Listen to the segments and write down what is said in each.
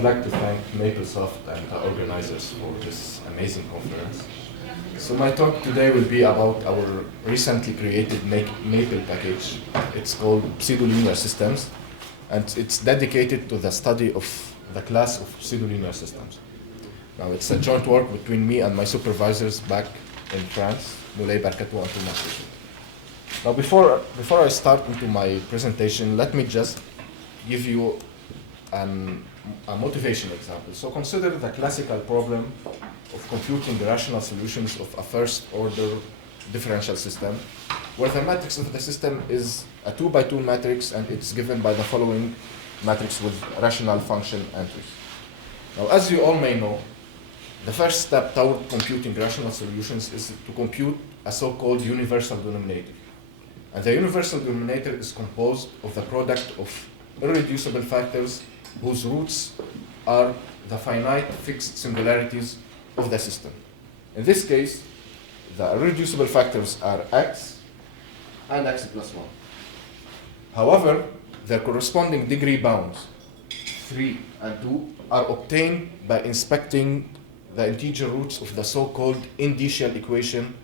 would like to thank MapleSoft and the organizers for this amazing conference. So my talk today will be about our recently created Maple package. It's called PseudoLinear Systems, and it's dedicated to the study of the class of Pseudo-Linear Systems. Now, it's a joint work between me and my supervisors back in France, Moulay, Barkatou, and Thomas. Now, before I start into my presentation, let me just give you a motivation example. So consider the classical problem of computing rational solutions of a first-order differential system, where the matrix of the system is a 2x2 matrix, and it's given by the following matrix with rational function entries. Now, as you all may know, the first step toward computing rational solutions is to compute a so-called universal denominator. And the universal denominator is composed of the product of irreducible factors whose roots are the finite fixed singularities of the system. In this case, the irreducible factors are x and x plus 1. However, their corresponding degree bounds, 3 and 2, are obtained by inspecting the integer roots of the so-called indicial equation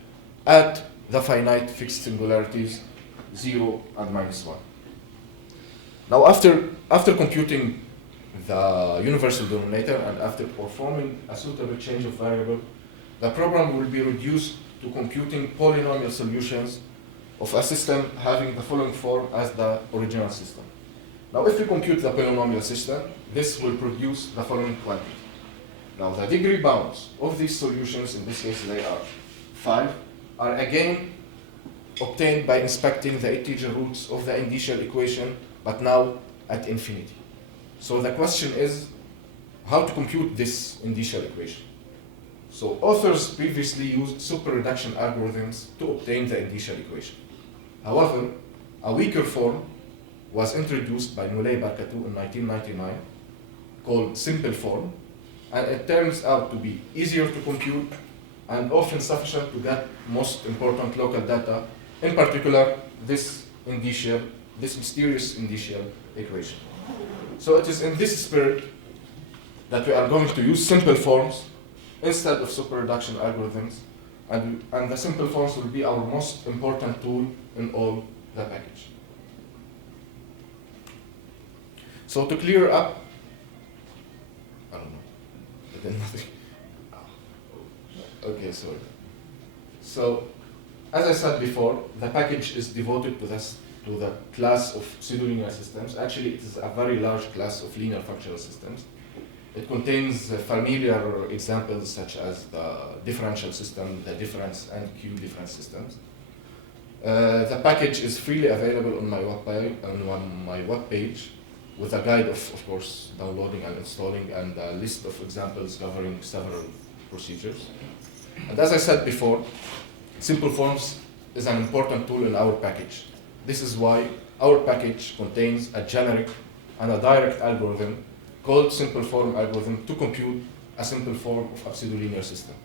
at the finite fixed singularities 0 and minus 1. Now, after computing the universal denominator and after performing a suitable change of variable, the problem will be reduced to computing polynomial solutions of a system having the following form as the original system. Now, if we compute the polynomial system, this will produce the following quantity. Now, the degree bounds of these solutions, in this case they are 5, are again obtained by inspecting the integer roots of the indicial equation, but now at infinity. So the question is how to compute this indicial equation. So authors previously used super reduction algorithms to obtain the indicial equation. However, a weaker form was introduced by Moulay Barkatou in 1999 called CaseinPerform, and it turns out to be easier to compute and often sufficient to get most important local data, in particular this mysterious indicial equation. So it is in this spirit that we are going to use simple forms instead of super reduction algorithms, and the simple forms will be our most important tool in all the package. So to clear up, I don't know, I did nothing. Okay, sorry. So, as I said before, the package is devoted to the class of pseudo-linear systems. Actually, it is a very large class of linear functional systems. It contains familiar examples such as the differential system, the difference and Q-difference systems. The package is freely available on my web page with a guide of course, downloading and installing, and a list of examples covering several procedures. And as I said before, simple forms is an important tool in our package. This is why our package contains a generic and a direct algorithm called simple form algorithm to compute a simple form of a pseudo-linear system.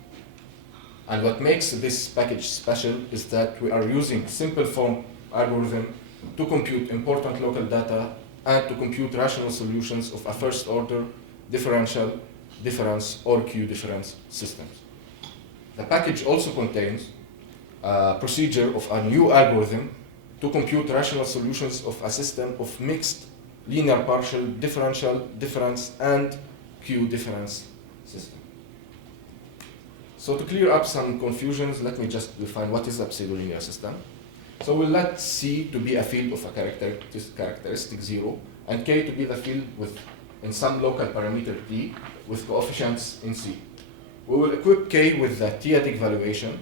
And what makes this package special is that we are using simple form algorithm to compute important local data and to compute rational solutions of a first order differential, difference, or Q-difference systems. The package also contains a procedure of a new algorithm to compute rational solutions of a system of mixed linear partial, differential, difference, and Q-difference system. So to clear up some confusions, let me just define what is a pseudo-linear system. So we'll let C to be a field of a characteristic 0, and K to be the field in some local parameter T with coefficients in C. We will equip K with the t-adic valuation,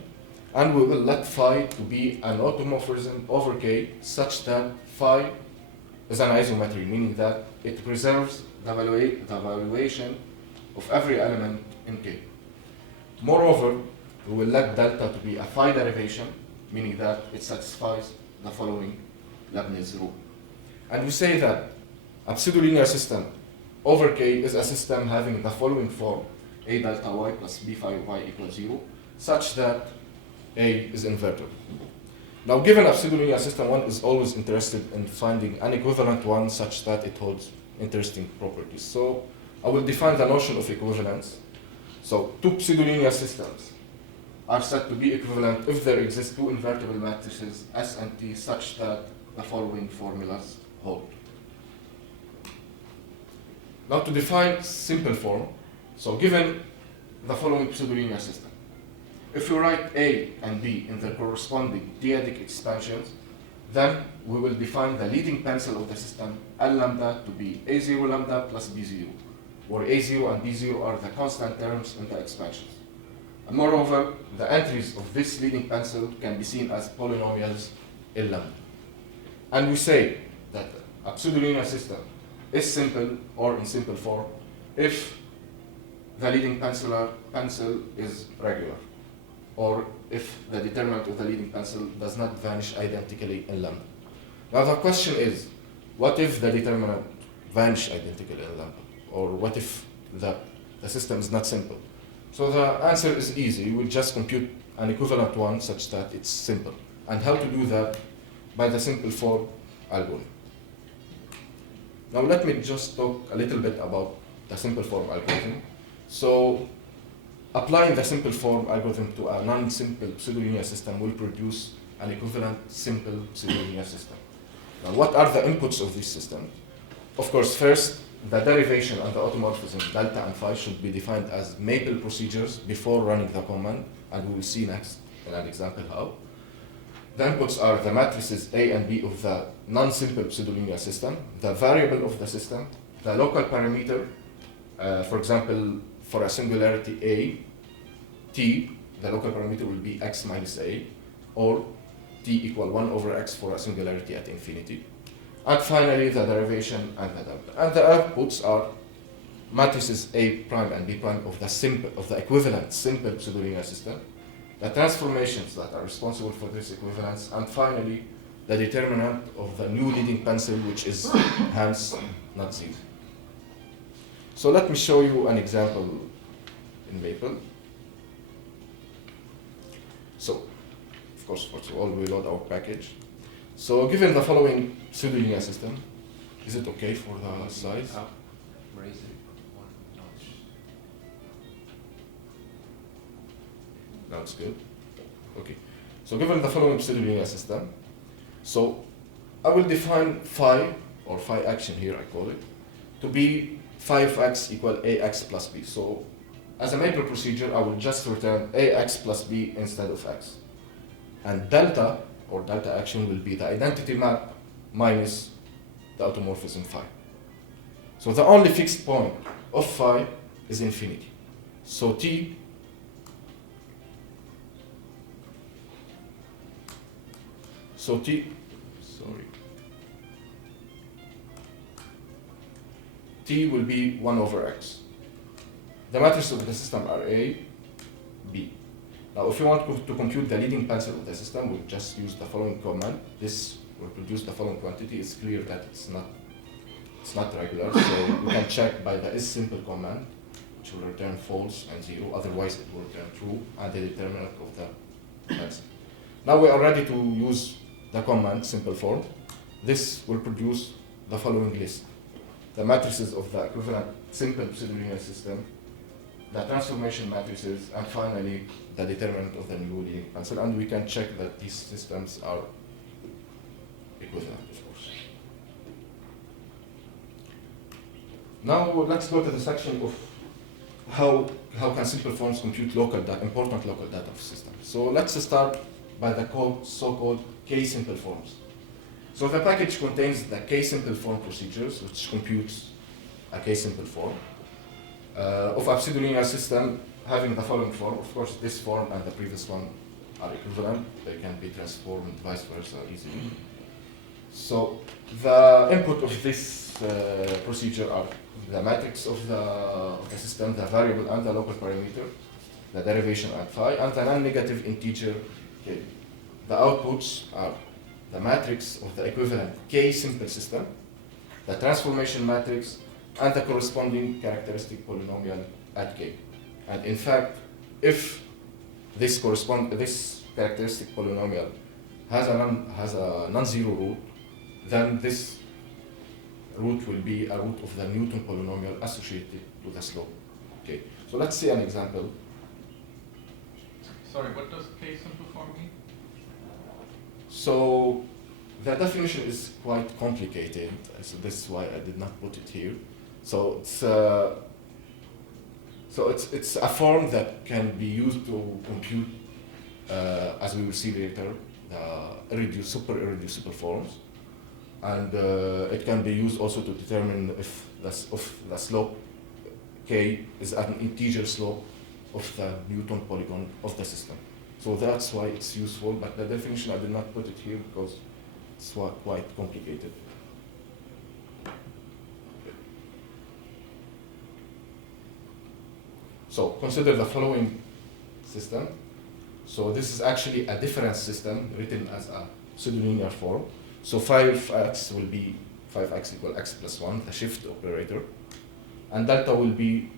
and we will let phi to be an automorphism over K such that phi is an isometry, meaning that it preserves the valuation of every element in K. Moreover, we will let delta to be a phi derivation, meaning that it satisfies the following Leibniz rule. And we say that a pseudo-linear system over K is a system having the following form: A delta y plus B phi y equals 0, such that A is invertible. Now, given a pseudo-linear system, one is always interested in finding an equivalent one such that it holds interesting properties. So I will define the notion of equivalence. So two pseudolinear systems are said to be equivalent if there exist two invertible matrices S and T such that the following formulas hold. Now to define simple form, so given the following pseudolinear system, if you write A and B in their corresponding dyadic expansions, then we will define the leading pencil of the system L lambda to be A0 lambda plus B0, where A0 and B0 are the constant terms in the expansions. And moreover, the entries of this leading pencil can be seen as polynomials L lambda. And we say that a pseudolinear system is simple or in simple form if the leading pencil is regular, or if the determinant of the leading pencil does not vanish identically in lambda. Now the question is, what if the determinant vanish identically in lambda? Or what if the system is not simple? So the answer is easy. We'll just compute an equivalent one such that it's simple. And how to do that? By the simple form algorithm. Now let me just talk a little bit about the simple form algorithm. So applying the simple form algorithm to a non-simple pseudolinear system will produce an equivalent simple pseudolinear system. Now what are the inputs of this system? Of course, first, the derivation and the automorphism delta and phi should be defined as maple procedures before running the command, and we will see next in an example how. The inputs are the matrices A and B of the non-simple pseudolinear system, the variable of the system, the local parameter, for example, for a singularity A, T, the local parameter will be x minus A, or T equal 1 over x for a singularity at infinity. And finally, the derivation and the delta. And the outputs are matrices A prime and B prime of the equivalent simple pseudolinear system, the transformations that are responsible for this equivalence, and finally, the determinant of the new leading pencil, which is hence not zero. So let me show you an example in Maple. So, of course, first of all, we load our package. So given the following pseudolinear system, is it okay for the size? Raise it one notch. Now it's good. Okay. So given the following pseudolinear system, so I will define phi, or phi action here I call it, to be phi of x equal ax plus b. So as a Maple procedure, I will just return ax plus b instead of x. And delta, or delta action, will be the identity map minus the automorphism phi. So the only fixed point of phi is infinity. So t will be 1 over x. The matrices of the system are A, B. Now, if you want to compute the leading pencil of the system, we'll just use the following command. This will produce the following quantity. It's clear that it's not regular, so we can check by the isSimple command, which will return false and 0. Otherwise, it will return true and the determinant of the pencil. Now we are ready to use the command simple form. This will produce the following list: the matrices of the equivalent simple pseudolinear system, the transformation matrices, and finally the determinant of the new leading pencil. And we can check that these systems are equivalent, of course. Now let's go to the section of how can simple forms compute important local data of systems. So let's start by the so-called CaseinPerforms. So the package contains the CaseinPerform procedures, which computes a CaseinPerform of a pseudolinear system having the following form. Of course, this form and the previous one are equivalent. They can be transformed vice versa easily. So the input of this procedure are the matrix of the system, the variable and the local parameter, the derivation and phi, and the non-negative integer k. The outputs are the matrix of the equivalent K-simple system, the transformation matrix, and the corresponding characteristic polynomial at k. And in fact, if this characteristic polynomial has a non-zero root, then this root will be a root of the Newton polynomial associated to the slope. Okay, so let's see an example. Sorry, what does CaseinPerform mean? So the definition is quite complicated, so this is why I did not put it here. So it's a form that can be used to compute, as we will see later, the super irreducible forms, and it can be used also to determine if the slope k is an integer slope of the Newton polygon of the system. So that's why it's useful, but the definition I did not put it here because it's quite complicated. So consider the following system. So this is actually a difference system written as a pseudo-linear form. So 5x will be 5x equal x plus 1, the shift operator. And delta will be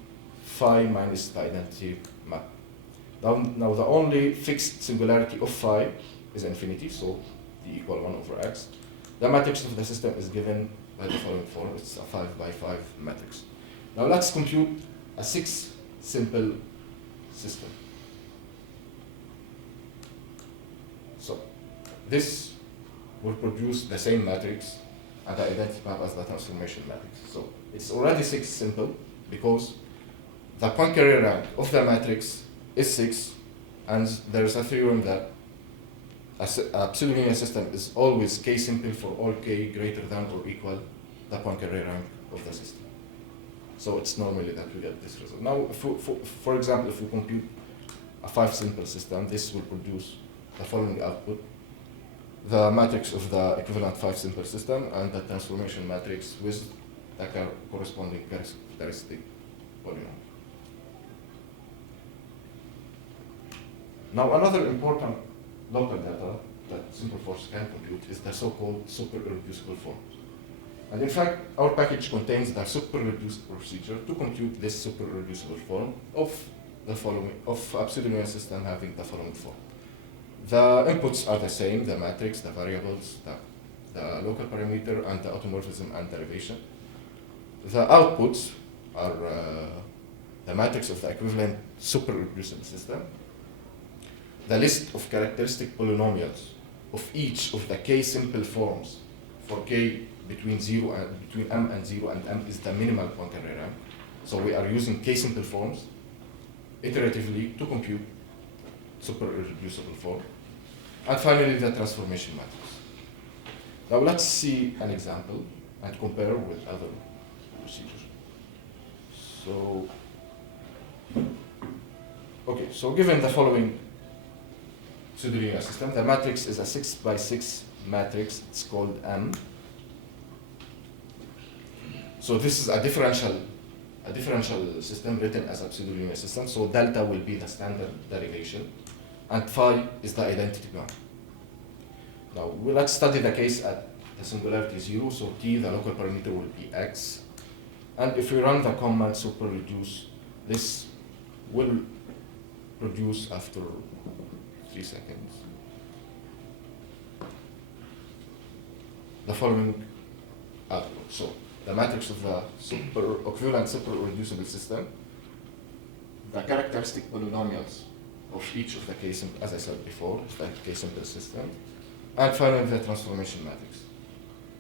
phi minus the identity map. Now the only fixed singularity of phi is infinity, so d equal 1 over x. The matrix of the system is given by the following form. It's a 5 by 5 matrix. Now let's compute a 6 simple system. So this will produce the same matrix and the identity map as the transformation matrix. So it's already 6 simple because the Poincare rank of the matrix is 6, and there's a theorem that a pseudo-linear system is always k simple for all k greater than or equal the Poincare rank of the system. So it's normally that we get this result. Now, for example, if we compute a 5 simple system, this will produce the following output: the matrix of the equivalent 5 simple system and the transformation matrix with the corresponding characteristic polynomial. Now, another important local data that simple forms can compute is the so-called super irreducible forms. And in fact, our package contains the super reducible procedure to compute this super reducible form of the following, of a pseudo-linear system having the following form. The inputs are the same: the matrix, the variables, the local parameter, and the automorphism and derivation. The outputs are the matrix of the equivalent super reducible system, the list of characteristic polynomials of each of the k simple forms for k between m and 0, and m is the minimal Poincare rank. So we are using k simple forms iteratively to compute super irreducible form. And finally, the transformation matrix. Now let's see an example and compare with other procedures. So, okay, so given the following pseudo-linear system, the matrix is a 6 by 6 matrix. It's called M. So this is a differential system written as a pseudo-linear system. So delta will be the standard derivation, and phi is the identity map. Now let's study the case at the singularity 0. So t, the local parameter, will be x, and if we run the command super reduce, this will produce after 3 seconds the following output. So the matrix of the equivalent super reducible system, the characteristic polynomials of each of the k simple, as I said before, the k simple system, and finally the transformation matrix.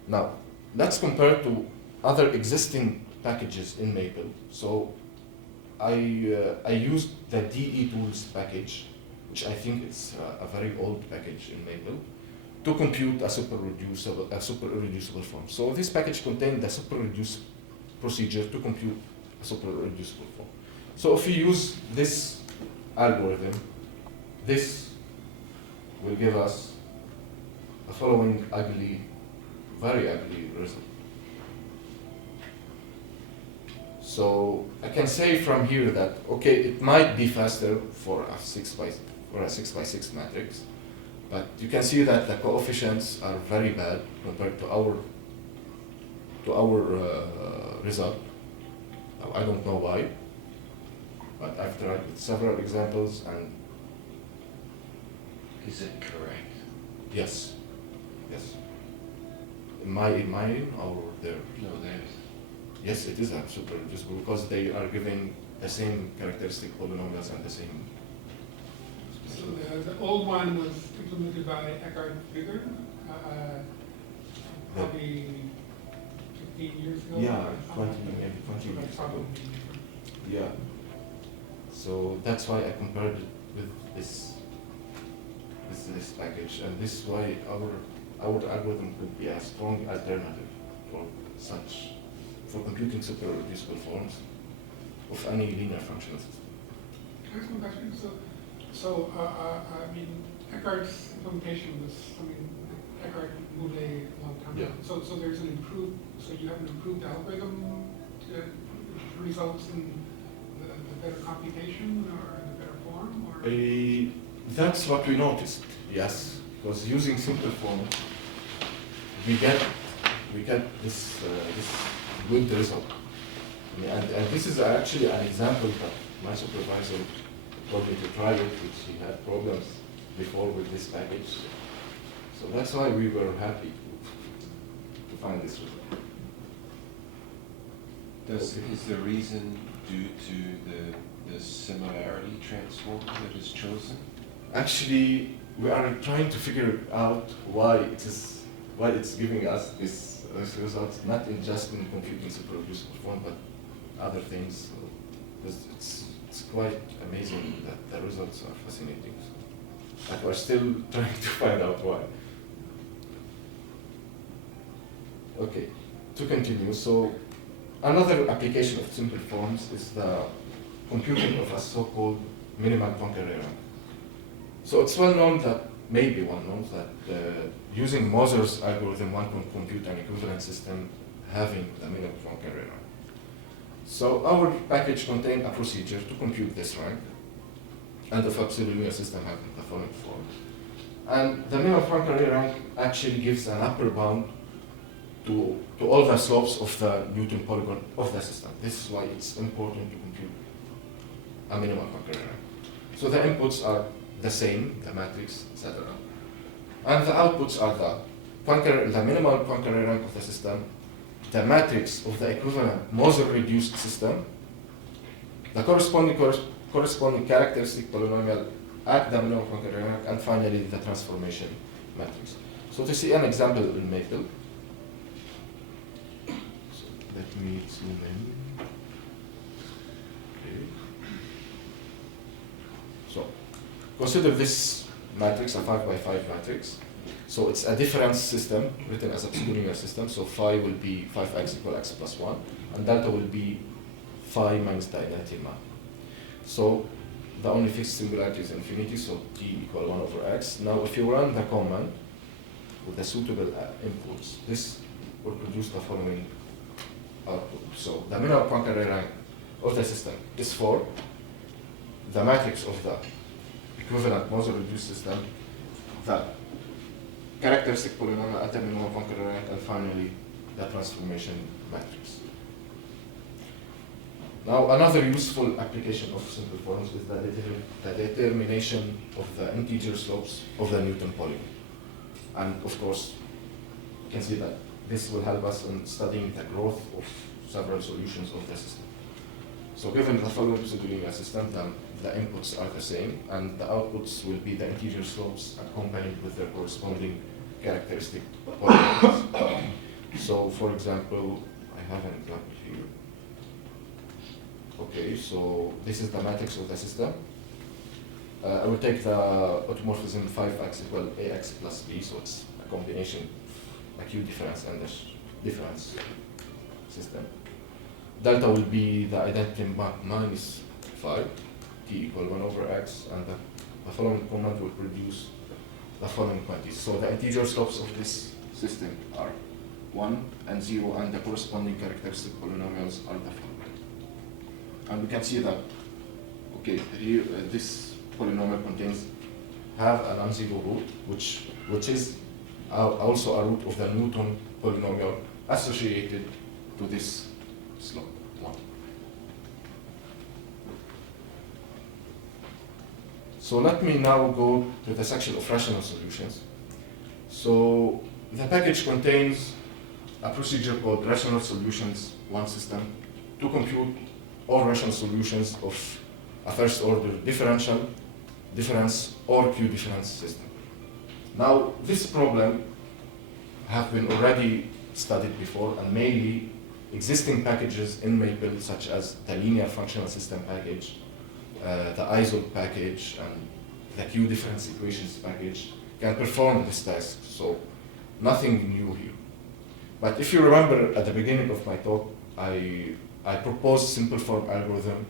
Now let's compare to other existing packages in Maple. So I used the DE tools package, which I think is a very old package in Maple, to compute a super irreducible form. So this package contained the super reduce procedure to compute a super irreducible form. So if you use this algorithm, this will give us the following ugly, very ugly result. So I can say from here that, okay, it might be faster for a 6 by 6 matrix, but you can see that the coefficients are very bad compared to our result. Now, I don't know why, but I've tried with several examples, and is it correct? yes, mine or there? No, there's. Yes, it is a super reducible because they are giving the same characteristic polynomials and the same. So the old one was implemented by Eckhart Figger, probably 15 years ago. Yeah, or 20, something. maybe 20 So years that's ago. probably different. Yeah. So that's why I compared it with this package, and this is why our algorithm could be a strong alternative for computing super reducible forms of any linear functional system. Can I ask one question? I mean, Eckhart's implementation was, Eckhart Moulay a long time ago. Yeah. So there's an improved, so you have an improved algorithm that results in the better computation or in the better form, or? That's what we noticed, yes, because using simple form, we get this good result. And this is actually an example that my supervisor told me to try it, which he had problems before with this package. So that's why we were happy to find this result. Is the reason due to the similarity transform that is chosen? Actually, we are trying to figure out why it's giving us this result, not just in computing super reducible form, but other things. So it's quite amazing that the results are fascinating. So, but we're still trying to find out why. Okay, to continue. So another application of simple forms is the computing of a so-called minimal Poincare rank. So it's maybe well known that using Moser's algorithm, one can compute an equivalent system having the minimal Poincare rank. So our package contains a procedure to compute this rank, and if a pseudo-linear system having the following form. And the minimal Poincare rank actually gives an upper bound to all the slopes of the Newton polygon of the system. This is why it's important to compute a minimal Poincare rank. So the inputs are the same, the matrix, etc. And the outputs are the minimal Poincare rank of the system, the matrix of the equivalent Moser-reduced system, the corresponding characteristic polynomial at the minimal Poincare rank, and finally the transformation matrix. So to see an example in Maple, so let me zoom in. Okay. So consider this matrix a 5 by 5 matrix. So it's a difference system written as a pseudo-linear system. So phi will be 5x equal x plus 1, and delta will be phi minus the identity map. So the only fixed singularity is infinity, so t equal 1 over x. Now if you run the command with the suitable inputs, this will produce the following output. So the minimal Poincare rank of the system is 4. The matrix of the equivalent Moser-reduced system, the characteristic polynomial at the minimal Poincare rank, and finally the transformation matrix. Now another useful application of simple forms is the determination of the integer slopes of the Newton polygon. And of course, you can see that this will help us in studying the growth of several solutions of the system. So given the following pseudo-linear system, the inputs are the same, and the outputs will be the integer slopes accompanied with their corresponding characteristic polynomials. So for example, I have an example here. Okay, so this is the matrix of the system. I will take the automorphism 5x equal ax plus b, so it's a combination, a q difference and a difference system. Delta will be the identity map minus 5, t equal 1 over x, and the following command will produce the following quantities. So the integer slopes of this system are 1 and 0, and the corresponding characteristic polynomials are the following. And we can see that, okay, here this polynomial have an non-zero root, which is also a root of the Newton polynomial associated to this slope 1. So let me now go to the section of rational solutions. So the package contains a procedure called rational solutions one system to compute all rational solutions of a first order differential, difference, or Q-difference system. Now, this problem have been already studied before, and mainly existing packages in Maple, such as the linear functional system package, the isol package, and the Q-difference equations package, can perform this task. So nothing new here. But if you remember at the beginning of my talk, I proposed simple form algorithm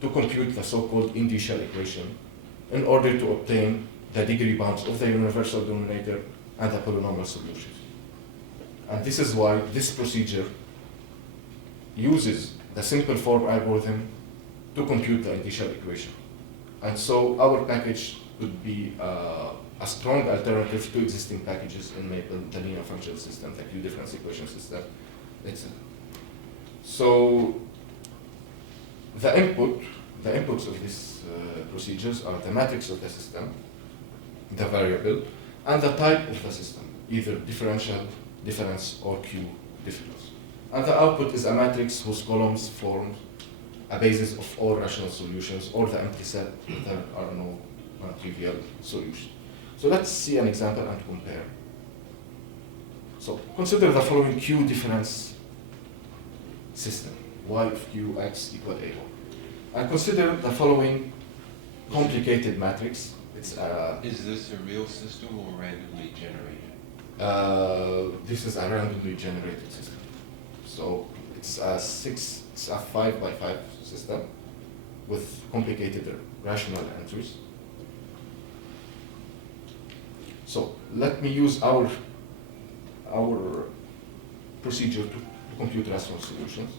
to compute the so-called initial equation in order to obtain the degree bounds of the universal denominator and the polynomial solutions. And this is why this procedure uses the simple form algorithm to compute the initial equation. And so our package could be a strong alternative to existing packages in Maple, the linear functional system, the Q-difference equation system, etc. So the inputs of these procedures are the matrix of the system, the variable, and the type of the system, either differential, difference, or Q-difference. And the output is a matrix whose columns form a basis of all rational solutions, or the empty set. There are no trivial solutions. So let's see an example and compare. So consider the following Q-difference system, y of q x equal a. And consider the following complicated matrix. It's Is this a real system or randomly generated? This is a randomly generated system. So it's a 5 by 5 system with complicated rational entries. So let me use our procedure to compute rational solutions.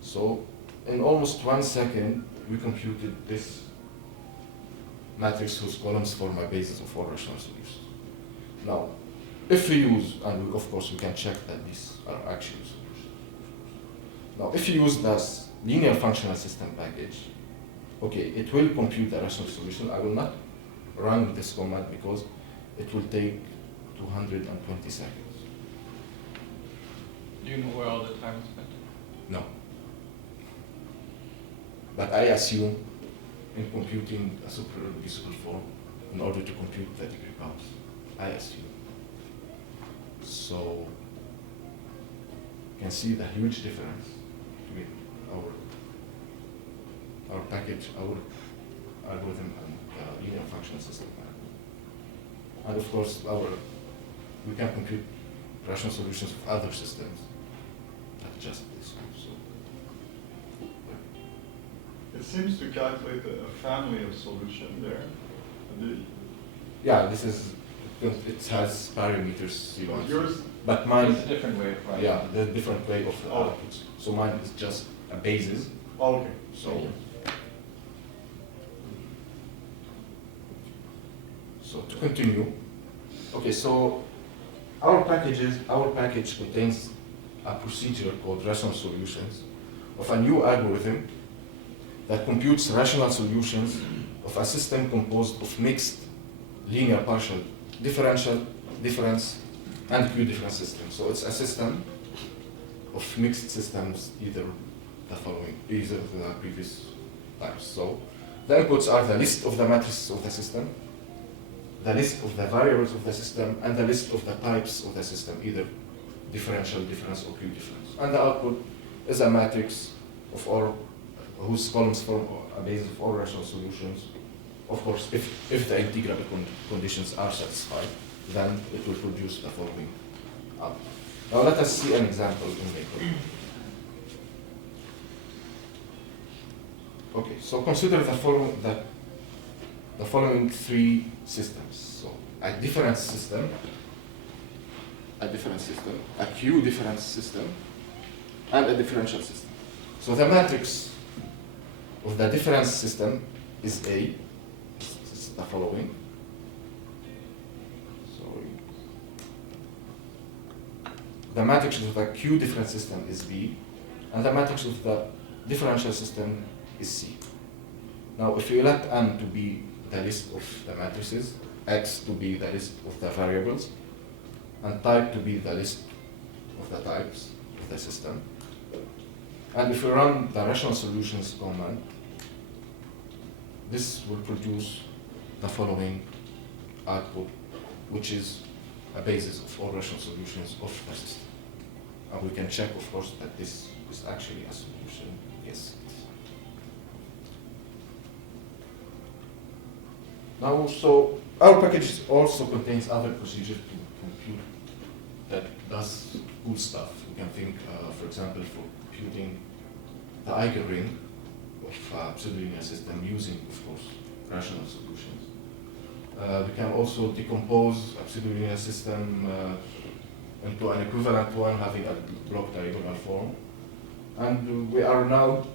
So in almost 1 second, we computed this matrix whose columns form a basis of all rational solutions. Now, if we use, and of course we can check that these are actual solutions. Now, if you use this linear functional system package, okay, it will compute the rational solution. I will not run this command because it will take 220 seconds. Do you know where all the time is spent? No. But I assume in computing a super reducible form in order to compute the degree bounds. I assume. So you can see the huge difference between our package, our algorithm, and the linear functional system. And of course, we can compute rational solutions of other systems, not just this one. So, It seems to calculate a family of solution there. yeah, this is, it has parameters, C1. Yours, But mine, It's a different way of writing. yeah, the different way of the Oh. outputs. So mine is just a basis. oh, okay. So to continue, okay, so our package contains a procedure called rational solutions of a new algorithm that computes rational solutions of a system composed of mixed linear partial differential, difference, and Q-difference systems. So it's a system of mixed systems, either the previous types. So the inputs are the list of the matrices of the system, the list of the variables of the system, and the list of the types of the system, either differential, difference, or Q-difference. And the output is a matrix of all whose columns form a basis of all rational solutions. Of course, if the integrable conditions are satisfied, then it will produce the following output. Now let us see an example in Maple. Okay, so consider the following three systems. So a difference system, a Q-difference system, and a differential system. So the matrix of the difference system is A. This is the following. The matrix of the Q-difference system is B, and the matrix of the differential system is C. Now, if you let M to be the list of the matrices, X to be the list of the variables, and type to be the list of the types of the system. And if we run the rational solutions command, this will produce the following output, which is a basis of all rational solutions of the system. And we can check, of course, that this is actually a solution. Yes. Now, so our package also contains other procedures to compute that does cool stuff. We can think, for example, for computing the eigenring of a pseudo-linear system using, of course, rational solutions. We can also decompose a pseudo-linear system into an equivalent one having a block diagonal form. And we are now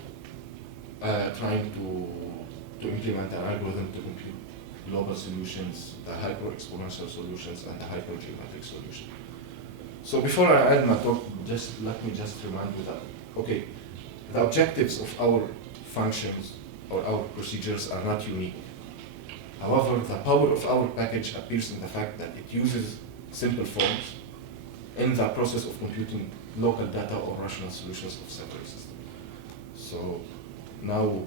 trying to implement an algorithm to compute global solutions, the hyper-exponential solutions, and the hypergeometric solution. So before I end my talk, let me remind you that, okay, the objectives of our functions or our procedures are not unique. However, the power of our package appears in the fact that it uses simple forms in the process of computing local data or rational solutions of several systems. So now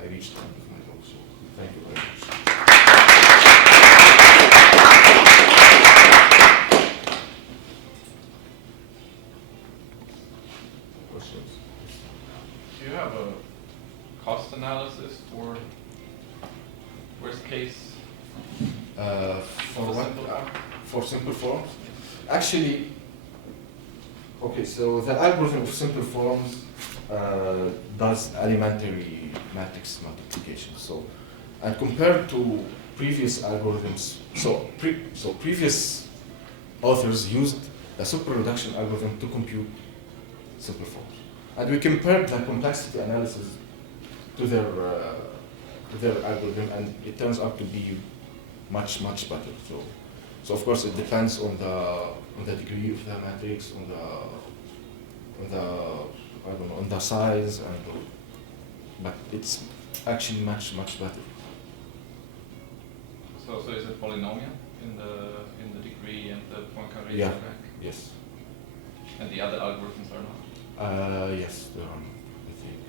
I reached the end of my talk, so thank you very much. Questions? Do you have a cost analysis for worst case? For the what? simple form? For simple forms? Actually, okay, so the algorithm of simple forms does elementary matrix multiplication. So, and compared to previous algorithms, previous authors used the super-reduction algorithm to compute simple forms. And we compared the complexity analysis to their algorithm, and it turns out to be much better. So of course it depends on the degree of the matrix, on the size, but it's actually much better. So is it polynomial in the degree and the Poincaré Yeah. rank? Yes. And the other algorithms are not? Yes, there are, I think.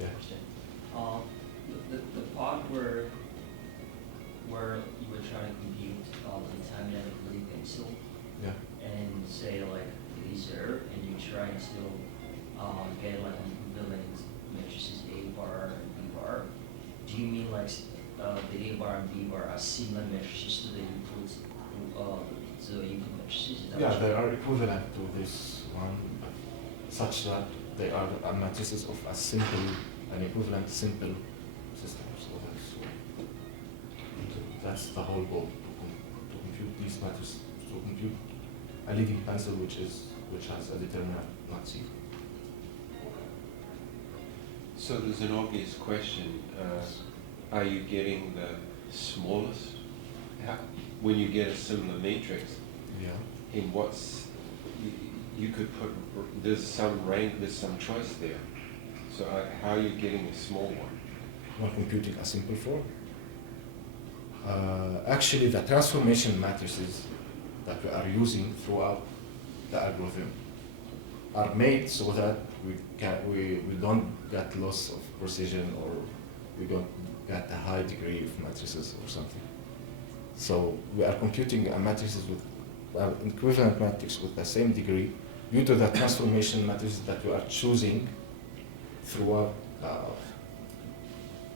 Yeah. The part where you were trying to compute the time dynamically pencil Yeah. and say like laser, and you try to get like equivalent matrices A bar and B bar. Do you mean like the A bar and B bar are similar matrices to the input matrices? Is that Yeah, what they you are equivalent to this one, such that they are matrices of an equivalent simple system. So that's the whole goal, to compute these matrices, to compute a leading pencil which has a determinant not zero. So there's an obvious question. Are you getting the smallest? When you get a similar matrix, Yeah. in you could put, there's some range, there's some choice there. So how are you getting a small one? Not computing a simple form. Actually, the transformation matrices that we are using throughout the algorithm are made so that we don't get loss of precision, or we don't get a high degree of matrices or something. So we are computing a matrices with equivalent matrix with the same degree due to the transformation matrices that we are choosing throughout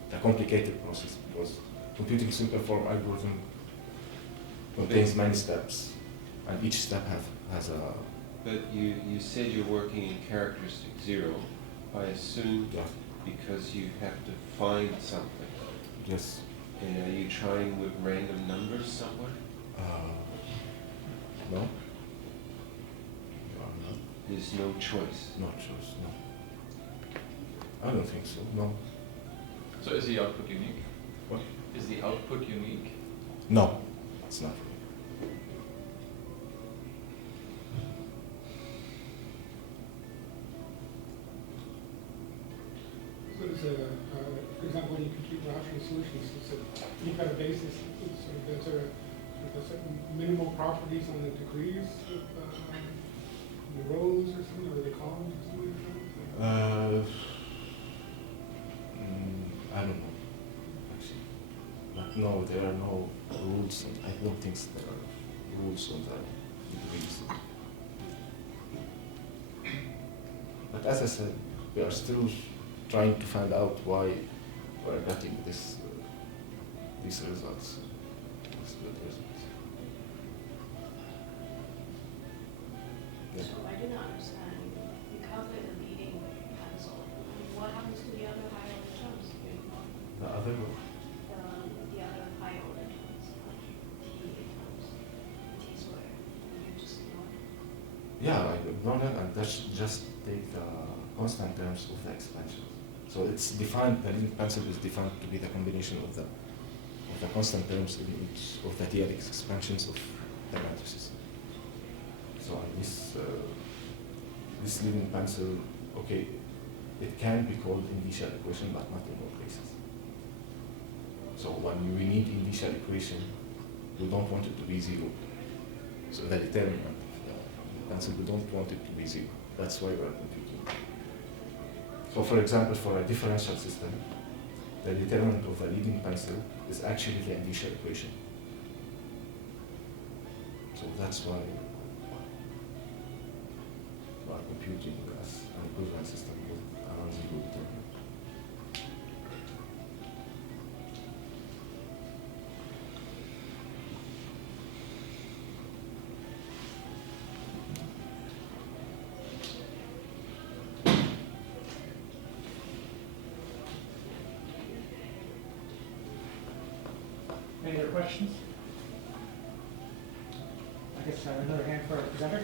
the complicated process, because computing simple form algorithm contains many steps, and each step has a... But you said you're working in characteristic 0. I assume Yeah. because you have to find something. Yes. And are you trying with random numbers somewhere? No. You are not. There's no choice. No choice, no. I don't think so, no. So is the output unique? What? Is the output unique? No, it's not. So it's for example, when you compute rational solutions, you've got a basis, it's sort of Like a certain minimal properties on the degrees of the rows or something, or the columns or something like that? I don't know, actually. But no, there are no rules. I don't think there are rules on the degrees. But as I said, we are still trying to find out why we are getting these results. These good results. Yeah. So I do not understand. You calculate the leading pencil. What happens to the other high order terms? The other one. The other high order terms, like T terms, T squared. You just ignore it. Yeah, I ignore that and just take the constant terms of the expansion. So it's defined, the leading pencil is defined to be the combination of the constant terms in each of the TRX expansions of the matrices. So this leading pencil, okay, it can be called initial equation, but not in all cases. So when we need initial equation, we don't want it to be zero. So the determinant of the pencil, we don't want it to be zero. That's why we are computing. So for example, for a differential system, the determinant of the leading pencil is actually the initial equation. So that's why we are computing as an equivalent system with a non-zero determinant. Any other questions? I guess another hand for our presenter.